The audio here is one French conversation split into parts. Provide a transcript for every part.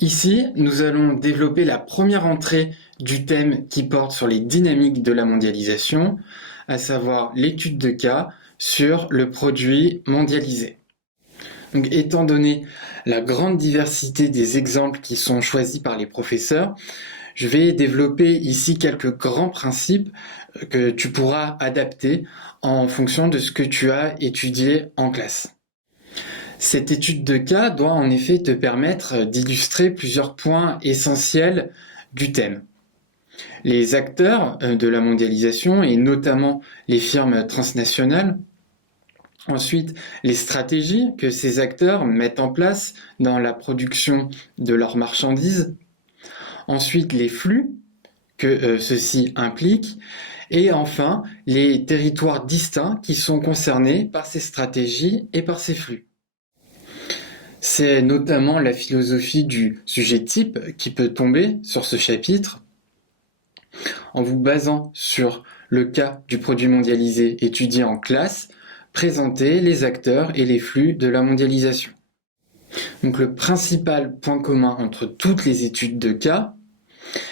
Ici, nous allons développer la première entrée du thème qui porte sur les dynamiques de la mondialisation, à savoir l'étude de cas sur le produit mondialisé. Donc, étant donné la grande diversité des exemples qui sont choisis par les professeurs, je vais développer ici quelques grands principes que tu pourras adapter en fonction de ce que tu as étudié en classe. Cette étude de cas doit en effet te permettre d'illustrer plusieurs points essentiels du thème. Les acteurs de la mondialisation et notamment les firmes transnationales. Ensuite, les stratégies que ces acteurs mettent en place dans la production de leurs marchandises. Ensuite, les flux que ceci implique. Et enfin, les territoires distincts qui sont concernés par ces stratégies et par ces flux. C'est notamment la philosophie du sujet type qui peut tomber sur ce chapitre. En vous basant sur le cas du produit mondialisé étudié en classe, présenter les acteurs et les flux de la mondialisation. Donc le principal point commun entre toutes les études de cas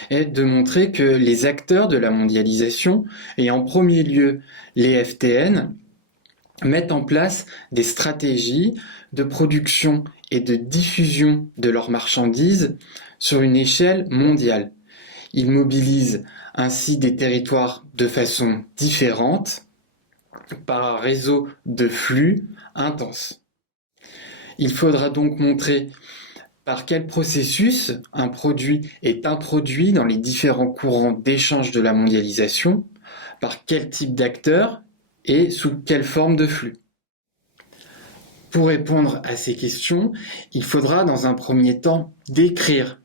est de montrer que les acteurs de la mondialisation, et en premier lieu les FTN, mettent en place des stratégies de production et de diffusion de leurs marchandises sur une échelle mondiale. Ils mobilisent ainsi des territoires de façon différente par un réseau de flux intense. Il faudra donc montrer par quel processus un produit est introduit dans les différents courants d'échange de la mondialisation, par quel type d'acteurs et sous quelle forme de flux. Pour répondre à ces questions, il faudra dans un premier temps décrire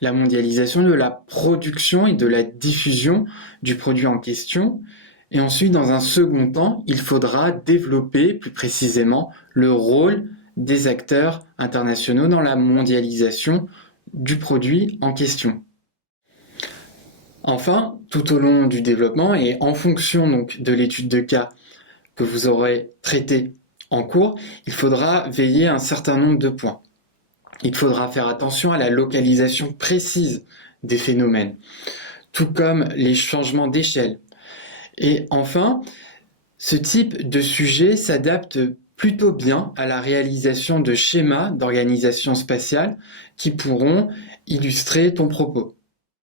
la mondialisation de la production et de la diffusion du produit en question, et ensuite dans un second temps, il faudra développer plus précisément le rôle des acteurs internationaux dans la mondialisation du produit en question. Enfin, tout au long du développement et en fonction donc de l'étude de cas que vous aurez traité en cours, il faudra veiller à un certain nombre de points. Il faudra faire attention à la localisation précise des phénomènes, tout comme les changements d'échelle. Et enfin, ce type de sujet s'adapte plutôt bien à la réalisation de schémas d'organisation spatiale qui pourront illustrer ton propos.